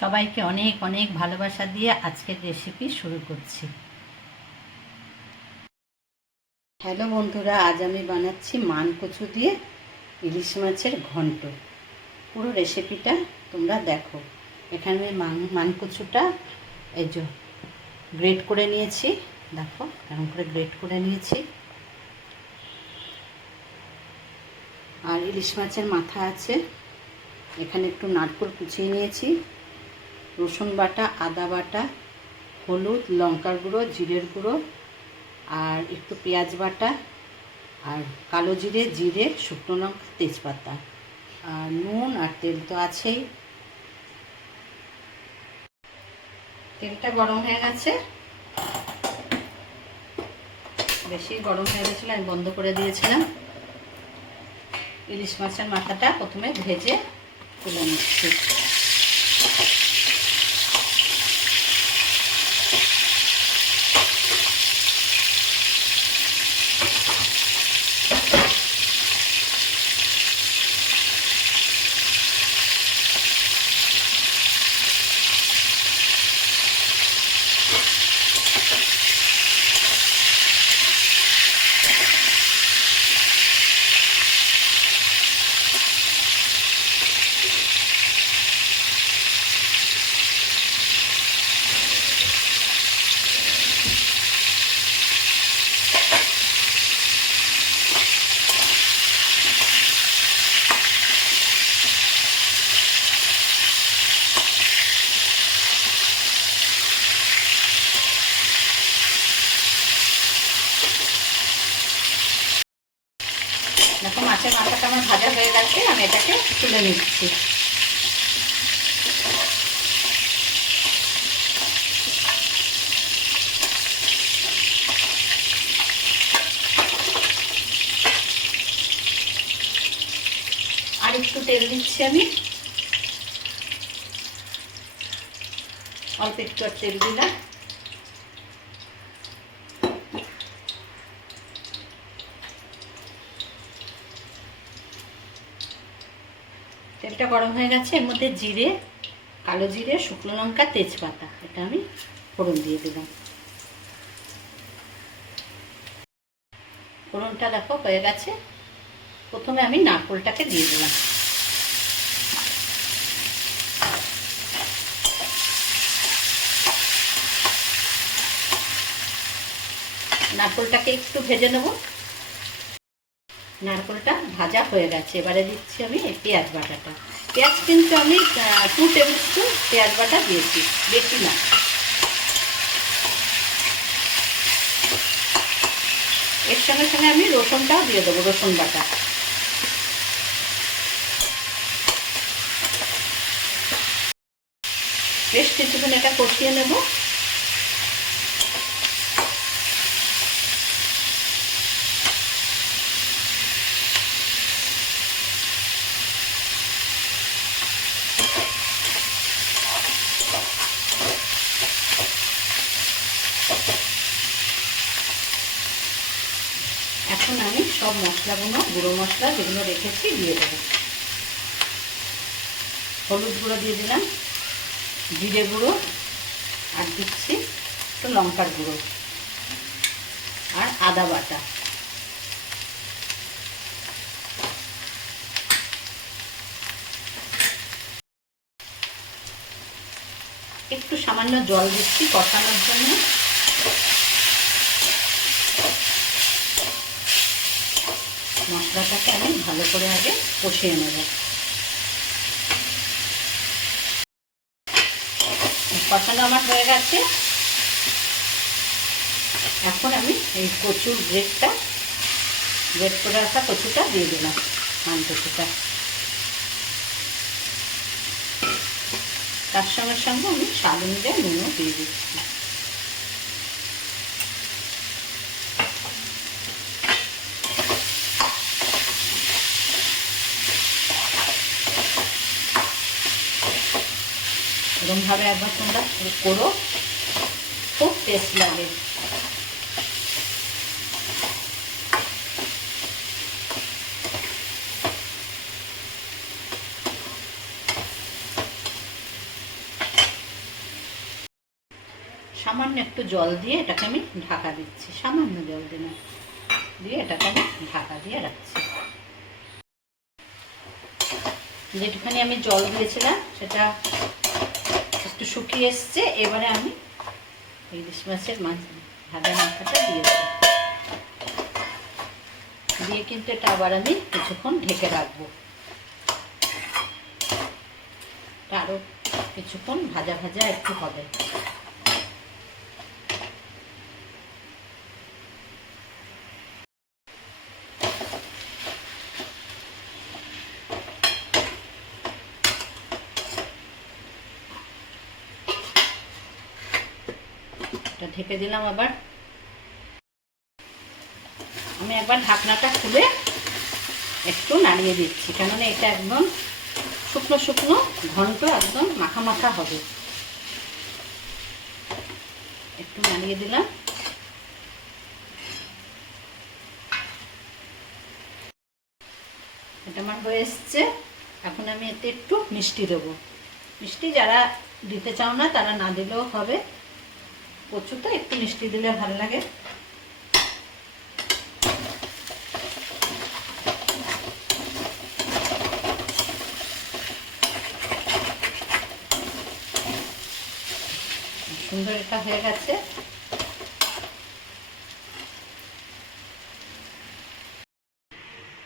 সবাইকে অনেক অনেক ভালোবাসা দিয়ে আজকের রেসিপি শুরু করছি। হ্যালো বন্ধুরা, আজ আমি বানাচ্ছি মানকচু দিয়ে ইলিশ মাছের ঘন্ট। পুরো রেসিপিটা তোমরা দেখো। এখানে মানকচুটা এই যে গ্রেট করে নিয়েছি, দেখো এরকম করে গ্রেট করে নিয়েছি। আর ইলিশ মাছের মাথা আছে, এখানে একটু নারকেল কুচিয়ে নিয়েছি, রসুন বাটা, আদা বাটা, হলুদ, লঙ্কার গুঁড়ো, জিরের গুঁড়ো, আর একটু পেঁয়াজ বাটা, আর কালো জিরে, জিরে, শুকনো লঙ্কা, তেজপাতা, আর নুন আর তেল তো আছেই। তেলটা গরম হয়ে গেছে, বেশি গরম হয়ে গেছিলো, আমি বন্ধ করে দিয়েছিলাম। ইলিশ মাছের মাথাটা প্রথমে ভেজে তুলে নিচ্ছি। দেখো মাছের মাথাটা আমার ভাজা হয়ে গেছে, আমি এটাকে তুলে নিচ্ছি। আর একটু তেল দিচ্ছি আমি, অল্প একটু আর তেল দিলাম। তেলটা গরম হয়ে গেছে, এর মধ্যে জিরে, কালো জিরে, শুকনো লঙ্কা, তেজপাতা, এটা আমি ফোড়ন দিয়ে দিলাম। ফোড়নটা দেখো হয়ে গেছে, প্রথমে আমি নারকেলটাকে দিয়ে দিলাম। নারকেলটাকে একটু ভেজে নেব। নারকেলটা ভাজা হয়ে গেছে, এবারে দিচ্ছি আমি এই পেঁয়াজ বাটাটা। পেঁয়াজ কিন্তু আমি 2 টেবিল স্পুন পেঁয়াজ বাটা দিয়েছি, বেশি না। এর সঙ্গে সঙ্গে আমি রসুনটাও দিয়ে দেবো, রসুন বাটা। বেশ কিছুক্ষণ এটা কষিয়ে নেব। এখন আমি সব মশলাগুলো, গুঁড়ো মশলা যেগুলো রেখেছি দিয়ে দেবো। হলুদ গুঁড়ো দিয়ে দিলাম, জিরে গুঁড়ো, আর দিচ্ছি একটু লঙ্কার গুঁড়ো, আর আদা বাটা। একটু সামান্য জল দিচ্ছি কষানোর জন্য। মশলাটাকে আমি ভালো করে আগে কষিয়ে নেব। কষানো আমার হয়ে গেছে, এখন আমি এই কচুর গ্রেট করে রাখা কচুটা দিয়ে দিলাম, মানকচুটা। তার সঙ্গে সঙ্গে আমি স্বাদ অনুযায়ী নুনও দিয়ে দিচ্ছি। এরকমভাবে একবার তোমরা করো, খুব টেস্ট লাগে। সামান্য একটু জল দিয়ে এটাকে আমি ঢাকা দিচ্ছি, সামান্য জল দিয়ে এটাকে আমি ঢাকা দিয়ে রাখছি। যেটুখানি আমি জল দিয়েছিলাম সেটা একটু শুকিয়ে এসছে। এবারে আমি ইলিশ মাছের ভাজা মাথাটা দিয়েছি, দিয়ে কিন্তু এটা আবার আমি কিছুক্ষণ ঢেকে রাখবো। আরও কিছুক্ষণ ভাজা ভাজা একটু হবে। এটা ঢেকে দিলাম। আবার আমি একবার ঢাকনাটা খুলে একটু নাড়িয়ে দিচ্ছি, কেননা এটা একদম শুকনো শুকনো ঘন্ট একদম মাখা মাখা হবে। একটু নাড়িয়ে দিলাম। এটা আমার হয়ে এসছে। এখন আমি এতে একটু মিষ্টি দেবো। মিষ্টি যারা দিতে চাও না তারা না দিলেও হবে, কচু তো একটু মিষ্টি দিলে ভালো লাগে। সুন্দর এটা হয়ে গেছে।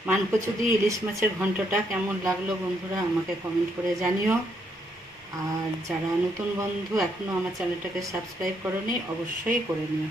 মানকচু দিয়ে ইলিশ মাছের ঘন্টটা কেমন লাগলো বন্ধুরা আমাকে কমেন্ট করে জানিও। আর যারা নতুন বন্ধু এখনও আমার চ্যানেলটাকে সাবস্ক্রাইব করোনি অবশ্যই করে নিও।